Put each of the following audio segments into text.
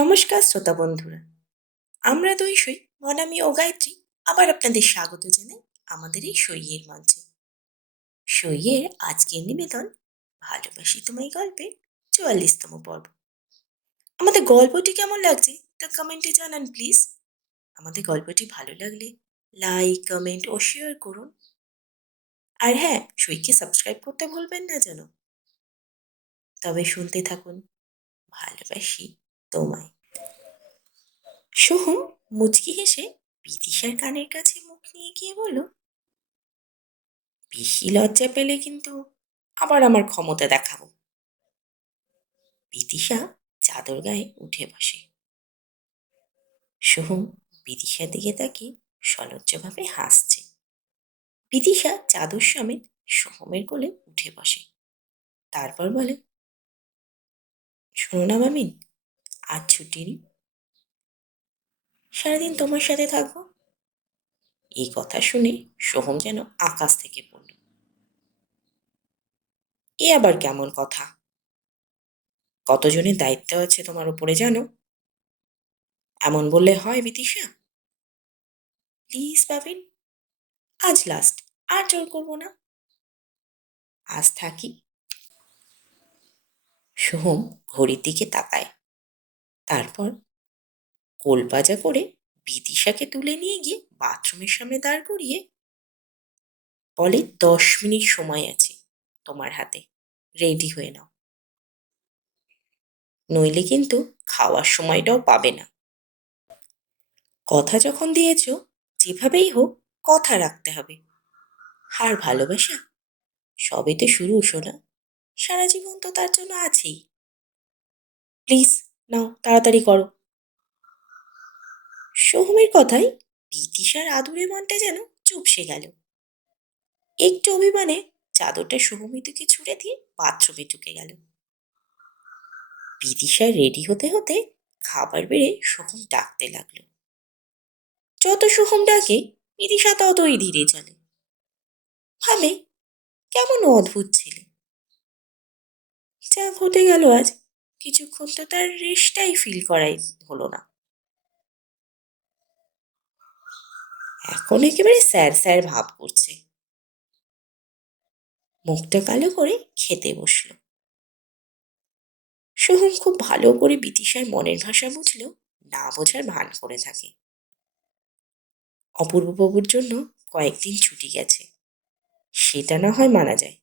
নমস্কার শ্রোতা বন্ধুরা, আমরা দুই সই মনামি ও গায়ত্রী আবার আপনাদের স্বাগত জানাই আমাদের এই সইয়ের মঞ্চে। সইয়ের আজকের নিবেদন ভালোবাসি তোমায় গল্পের ৪৪তম পর্ব। আমাদের গল্পটি কেমন লাগছে তা কমেন্টে জানান প্লিজ। আমাদের গল্পটি ভালো লাগলে লাইক, কমেন্ট ও শেয়ার করুন। আর হ্যাঁ, সইকে সাবস্ক্রাইব করতে ভুলবেন না যেন। তবে শুনতে থাকুন, ভালোবাসি তোমায়। সোহম মুচকি হেসে বিদিশার কানের কাছে মুখ নিয়ে গিয়ে বলল, বেশি লজ্জা পেলে কিন্তু আবার আমার ক্ষমতা দেখাবো। বিদিশা চাদর গায়ে উঠে বসে। সোহম বিদিশার দিকে তাকিয়ে সলজ্জভাবে হাসছে। বিদিশা চাদর সমেত সোহমের কোলে উঠে বসে। তারপর বলে, শোনো না মামিন, আজ ছুটি নেই, সারাদিন তোমার সাথে থাকবো। এই কথা শুনে সোহম যেন আকাশ থেকে পড়ল। এ আবার কেমন কথা? কতজনের দায়িত্ব আছে তোমার উপরে জানো? এমন বললে হয় বিদিশা? প্লিজ পাবেন, আজ লাস্ট, আর জোর করবো না। আজ থাকি। সোহম ঘড়ির দিকে তাকায়। তারপর কোলপাজা করে বিদিশাকে তুলে নিয়ে গিয়ে বাথরুমের সামনে দাঁড় করিয়ে বলে, 10 মিনিট সময় আছে তোমার হাতে, রেডি হয়ে নাও, নইলে কিন্তু খাওয়ার সময়টাও পাবে না। কথা যখন দিয়েছ, যেভাবেই হোক কথা রাখতে হবে। আর ভালোবাসা সবে তো শুরু, শোনা, সারা জীবন তো তার জন্য আছেই। প্লিজ নাও, তাড়াতাড়ি করো। সোহমের কথায় বিদিশার আদুরে মনটা যেন চুপসে গেল। একটু অভিমানে চাদরটা সোহমের দিকে ছুঁড়ে দিয়ে বাথরুমে ঢুকে গেল। বিদিশা রেডি হতে হতে খাবার বেড়ে সোহম ডাকতে লাগলো। যত সোহম ডাকে বিদিশা ততই ধীরে চলে। ভাবে, কেমন অদ্ভুত ছেলে। যা ঘটে গেল আজ, কিছুক্ষণ তো তার রেশটাই ফিল করাই হলো না। এখন একেবারে স্যার স্যার ভাব করছে। মুখটা কালো করে খেতে বসলো। সোহম খুব ভালো করে বিদিশার মনের ভাষা বুঝলেও না বোঝার ভান করে থাকে। অপূর্ববাবুর জন্য কয়েকদিন ছুটি গেছে, সেটা না হয় মানা যায়,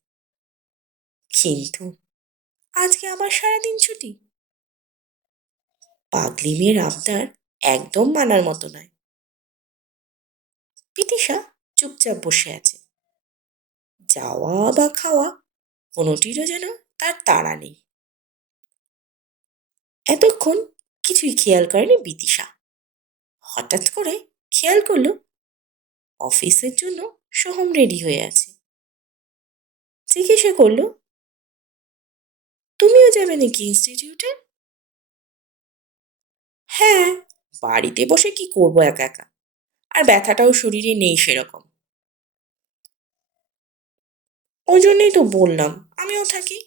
কিন্তু আজকে আবার সারাদিন ছুটি। পাগলি মেয়ের আবদার একদম মানার মতো নয়। বিদিশা চুপচাপ বসে আছে। যাওয়া বা খাওয়া কোনোটিরও যেন তার তাড়া নেই। এতক্ষণ কিছুই খেয়াল করেনি বিদিশা। হঠাৎ করে খেয়াল করলো অফিসের জন্য সোহম রেডি হয়ে আছে। জিজ্ঞাসা করলো, তুমিও যাবে নাকি ইনস্টিটিউটে? হ্যাঁ, বাড়িতে বসে কি করবো একা একা, আর ব্যথাটাও শরীরে নেই সেরকম। ওই জন্যই তো বললাম আমিও থাকি।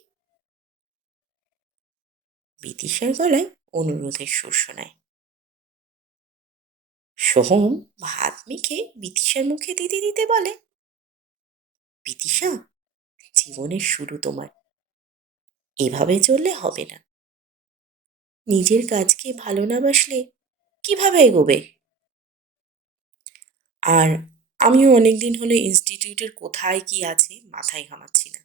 বিদিশার গলায় অনুরোধের সুর শোনায়। সোহম ভাত মেখে বিদিশার মুখে দিতে দিতে বলে, বিদিশা, জীবনের শুরু তোমার, এভাবে চললে হবে না। নিজের কাজকে ভালো না বাসলে কিভাবে এগোবে? আর আমিও অনেকদিন হলো ইনস্টিটিউটের কোথায় কি আছে মাথায় ঘামাচ্ছি না।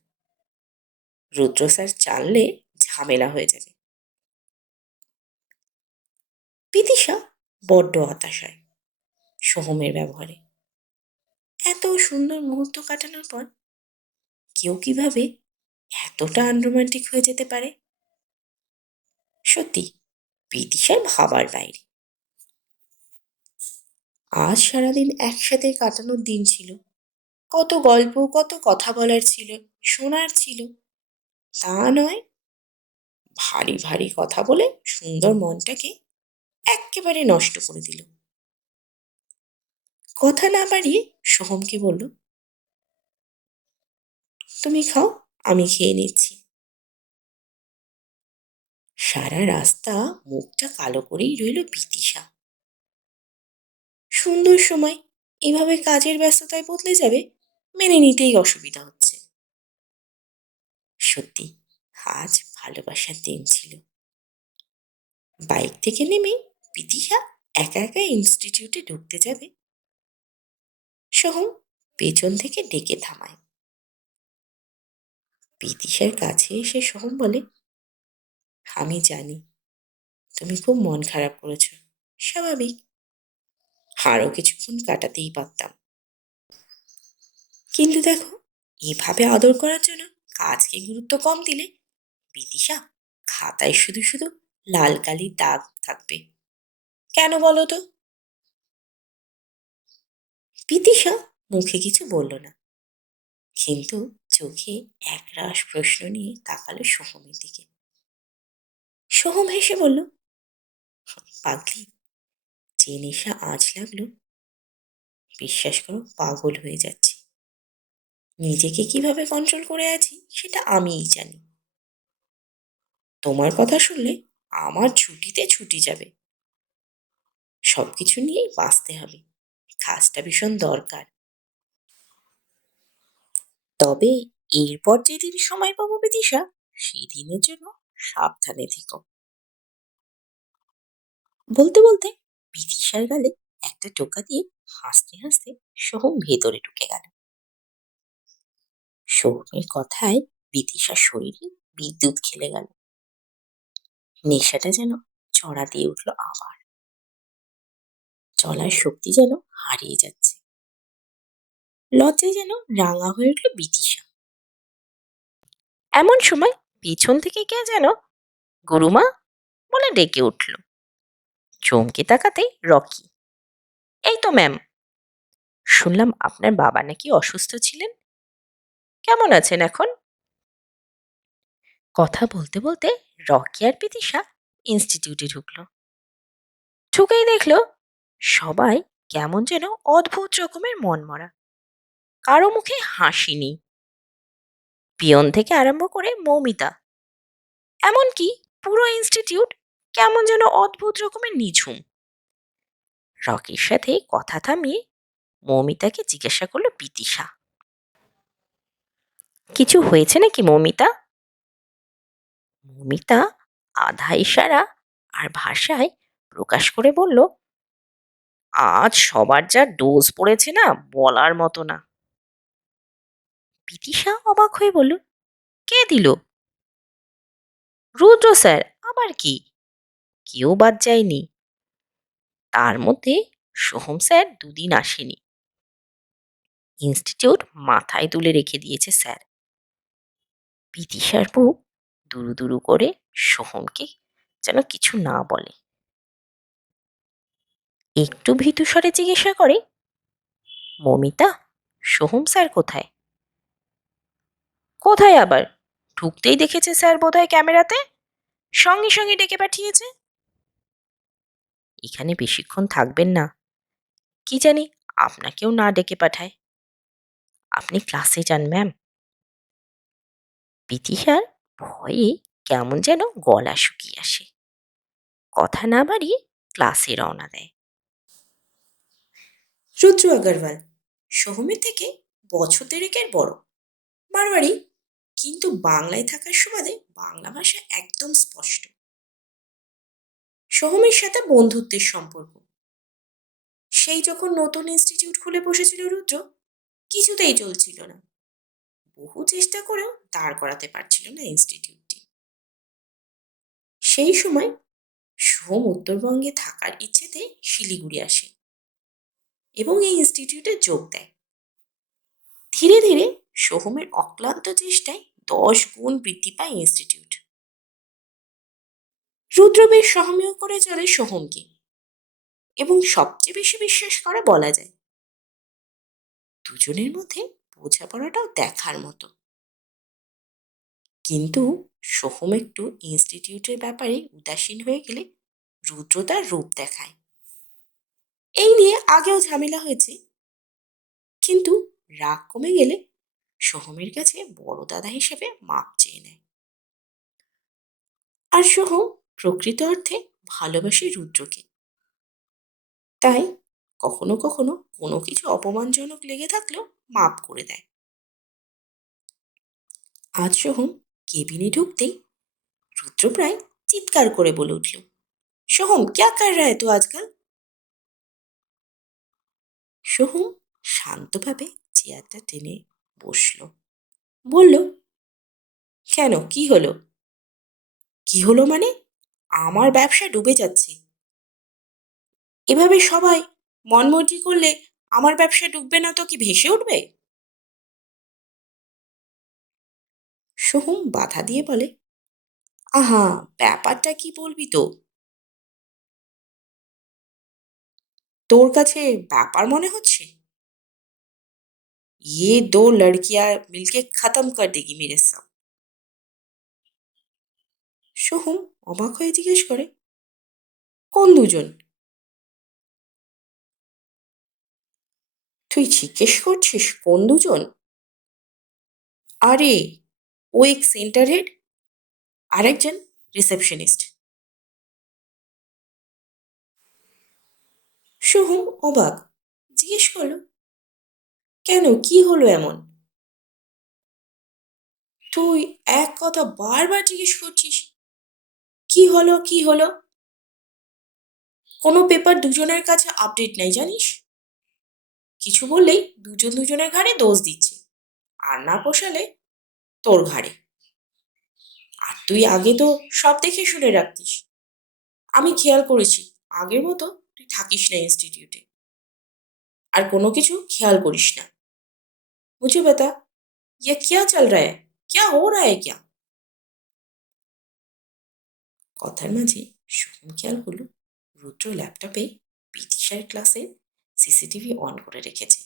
রুদ্র স্যার জানলে ঝামেলা হয়ে যাবে। বিদিশা বড্ড হতাশ হয় সোহমের ব্যবহারে। এত সুন্দর মুহূর্ত কাটানোর পর কেউ কিভাবে এতটা আনরোমান্টিক হয়ে যেতে পারে? সত্যি বিদিশার ভাবার বাইরে। আজ সারাদিন একসাথে কাটানোর দিন ছিল, কত গল্প, কত কথা বলার ছিল, শোনার ছিল। তা নয়, ভারী ভারী কথা বলে সুন্দর মনটাকে এক্কেবারে নষ্ট করে দিল। কথা না বাড়িয়ে সোহমকে বলল, তুমি খাও, আমি খেয়ে নিচ্ছি। সারা রাস্তা মুখটা কালো করেই রইল বিদিশা। সুন্দর সময় এভাবে কাজের ব্যস্ততায় বদলে যাবে মেনে নিতেই অসুবিধা হচ্ছে। সত্যি আজ ভালোবাসার দিন ছিল। বাইক থেকে নেমে বিদিশা একা একা ইনস্টিটিউটে ঢুকতে যাবে, সোহম পেছন থেকে ডেকে থামায়। বিদিশার কাছে এসে সোহম বলে, আমি জানি তুমি খুব মন খারাপ করেছো, স্বাভাবিক, আরও কিছুক্ষণ কাটাতেই পারতাম, কিন্তু দেখো এভাবে আদর করার জন্য কাজকে গুরুত্ব কম দিলে বিদিশা খাতায় শুধু শুধু লাল কালির দাগ থাকবে। কেন বলো তো? বিদিশা মুখে কিছু বলল না, কিন্তু চোখে একরাশ প্রশ্ন নিয়ে তাকালো সোহমের দিকে। সোহম হেসে বলল, পাগলি, যে নেশা আজ লাগলো, বিশ্বাস করো পাগল হয়ে যাচ্ছি। নিজেকে কিভাবে কন্ট্রোল করে আছি সেটা আমিই জানি। তোমার কথা শুনলে আমার ছুটিতে ছুটি যাবে। সবকিছু নিয়েই বাঁচতে হবে, কাজটা ভীষণ দরকার। তবে এরপর যেদিন সময় পাবো বিদিশা, সেই দিনের জন্য সাবধানে থেকো। বলতে বলতে বিদিশার গালে একটা টোকা দিয়ে হাসতে হাসতে সোহম ভেতরে ঢুকে গেল। সোহমের কথায় বিদিশার শরীরে বিদ্যুৎ খেলে গেল। নেশাটা যেন চড়া দিয়ে উঠল আবার। চলার শক্তি যেন হারিয়ে যাচ্ছে। লজ্জায় যেন রাঙা হয়ে উঠল বিদিশা। এমন সময় পিছন থেকে কে যেন গুরুমা বলে ডেকে উঠল। চমকে তাকাতেই রকি, এই তো ম্যাম, শুনলাম আপনার বাবা নাকি অসুস্থ ছিলেন, কেমন আছেন এখন? কথা বলতে বলতে রকি আর বিদিশা ইনস্টিটিউটে ঢুকলো। ঢুকেই দেখলো সবাই কেমন যেন অদ্ভুত রকমের মনমরা, কারো মুখে হাসি নেই। পিয়ন থেকে আরম্ভ করে মৌমিতা, এমনকি পুরো ইনস্টিটিউট কেমন যেন অদ্ভুত রকমের নিঝুম। রকির সাথে কথা থামিয়ে মৌমিতাকে জিজ্ঞাসা করলো বিদিশা, কিছু হয়েছে নাকি মৌমিতা? মৌমিতা আধা ইশারা আর ভাষায় প্রকাশ করে বলল, আজ সবার যা ডোজ পড়েছে না, বলার মতো না। বিদিশা অবাক হয়ে বলল, কে দিল? রুদ্র স্যার, আবার কি? কেউ বাদ যায়নি। তার মধ্যে সোহম স্যার দুদিন আসেনি। ইনস্টিটিউট মাথায় তুলে রেখে দিয়েছে স্যার। বিদিশার বুক দুরু দুরু করে সোহমকে যেন কিছু না বলে একটু ভীতু স্বরে জিজ্ঞাসা করে, মমিতা, সোহম স্যার কোথায়? কোথায় আবার? ঢুকতেই দেখেছে স্যার বোধহয় ক্যামেরাতে, সঙ্গে সঙ্গে ডেকে পাঠিয়েছে। এখানে বেশিক্ষণ থাকবেন না, কি জানি আপনাকেও না ডেকে পাঠায়। আপনি ক্লাসে যান ম্যাম। বিদিশার ভয়ে কেমন যেন গলা শুকিয়ে আসে, কথা না বাড়িয়ে ক্লাসে রওনা দেয়। রুদ্র আগরওয়াল সোহমের থেকে বছর দেড়েকের বড়, মারওয়ারি, কিন্তু বাংলায় থাকার সুবাদে বাংলা ভাষা একদম স্পষ্ট। সোহমের সাথে বন্ধুত্বের সম্পর্ক। সেই যখন নতুন ইনস্টিটিউট খুলে বসেছিল রুদ্র, কিছুতেই চলছিল না। বহু চেষ্টা করেও দাঁড় করাতে পারছিল না ইনস্টিটিউটটি। সেই সময় সোহম উত্তরবঙ্গে থাকার ইচ্ছেতে শিলিগুড়ি আসে এবং এই ইনস্টিটিউটে যোগ দেয়। ধীরে ধীরে সোহমের অক্লান্ত চেষ্টায় 10 গুণ বৃদ্ধি পায় ইনস্টিটিউট। রুদ্র বেশ সহমীয় করে চলে সোহমকে এবং সবচেয়ে বেশি বিশ্বাস করে বলা যায়। দুজনের মধ্যে বোঝাপড়াটাও দেখার মতো। কিন্তু সোহম একটু ইনস্টিটিউটের ব্যাপারে উদাসীন হয়ে গেলে রুদ্র তার রূপ দেখায়। এই নিয়ে আগেও ঝামেলা হয়েছে, কিন্তু রাগ কমে গেলে সোহমের কাছে বড় দাদা হিসেবে মাপ চেয়ে নেয়। আর সোহম প্রকৃত অর্থে ভালোবাসে রুদ্রকে। তাই কখনো কখনো কোনো কিছু অপমানজনক লেগে থাকলেও মাপ করে দেয়। আজ সোহম কেবিনে ঢুকতেই রুদ্র প্রায় চিৎকার করে বলে উঠল, সোহম ক্যা কর রা হ্যায় তু আজকাল? সোহম শান্তভাবে চেয়ারটা টেনে বসল। বলল, কেন কি হলো? কি হলো মানে? আমার ব্যবসা ডুবে যাচ্ছে। এভাবে সবাই মনমর্জি করলে আমার ব্যবসা ডুববে না তো কি ভেসে উঠবে? সোহম বাধা দিয়ে বলে, আহা, ব্যাপারটা কি বলবি তো? তোর কাছে ব্যাপার মনে হচ্ছে? ये दो लड़कियां मिलके खत्म कर देगी मेरे सब। সোহম অবাক হয়ে জিজ্ঞেস করে, কোন দুজন? তুই জিজ্ঞেস করছিস কোন দুজন? আরে, ও এক সেন্টার হেড, আরেকজন রিসেপশনিস্ট। সোহম অবাক, জিজ্ঞেস করলো, কেন কি হলো এমন? তুই এক কথা বারবার জিজ্ঞেস করছিস, কি হলো কি হলো? কোনো পেপার দুজনের কাছে আপডেট নাই জানিস? কিছু বললেই দুজন দুজনের ঘাড়ে দোষ দিচ্ছে, আর না পোষালে তোর ঘাড়ে। আর তুই আগে তো সব দেখে শুনে রাখতিস। আমি খেয়াল করেছি আগের মতো তুই থাকিস না ইনস্টিটিউটে, আর কোনো কিছু খেয়াল করিস না। মুঝে বাতা, ये क्या चल रहा है, क्या हो रहा है क्या? কথার মাঝে সোহম খেয়াল করলো রুদ্র ল্যাপটপে বিদিশার ক্লাসে সিসিটিভি অন করে রেখেছে।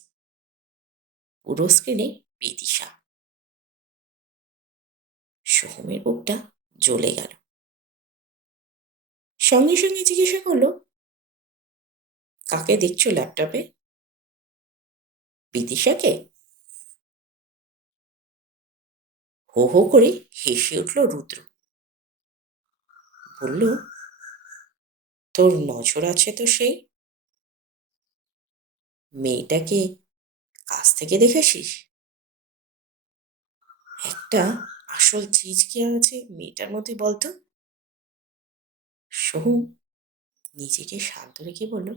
পুরো স্ক্রিনে বিদিশা। সোহমের বুকটা জ্বলে গেল। সঙ্গে সঙ্গে জিজ্ঞাসা করলো, কাকে দেখছো ল্যাপটপে? বিদিশাকে? হো হো করে হেসে উঠল রুদ্র। বলল, তোর নজর আছে তো সেই মেয়েটাকে কাছ থেকে দেখেছিস? একটা আসল চিজ কি আছে মেয়েটার মধ্যে বলতো? সোহম নিজেকে শান্ত রেখে বলল,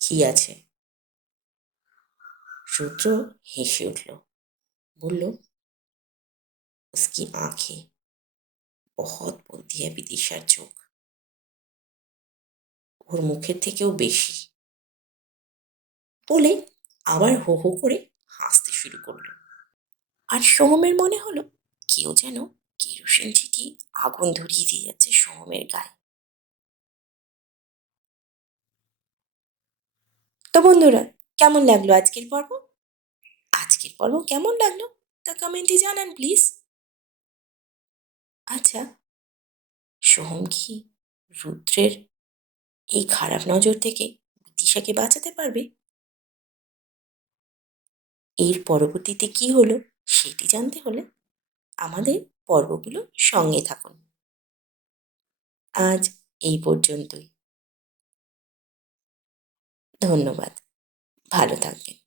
কি আছে? রুদ্র হেসে উঠল, বলল, उसकी आंखें, बहुत বলতি है বিদিশার চোখ, ওর মুখের থেকেও বেশি। বলে আবার হো হো করে হাসতে শুরু করলো। আর সোহমের মনে হলো কেউ যেন কেরোসিন ছিটিয়ে আগুন ধরিয়ে দিয়ে যাচ্ছে সোহমের গায়ে। তো বন্ধুরা, কেমন লাগলো আজকের পর্ব? আজকের পর্ব কেমন লাগলো তা কমেন্টে জানান প্লিজ। আচ্ছা, সোহম কি রুদ্রের এই খারাপ নজর থেকে বিদিশাকে বাঁচাতে পারবে? এর পরবর্তীতে কি হলো সেটি জানতে হলে আমাদের পর্বগুলো সঙ্গে থাকুন। আজ এই পর্যন্তই। ধন্যবাদ। ভালো থাকবেন।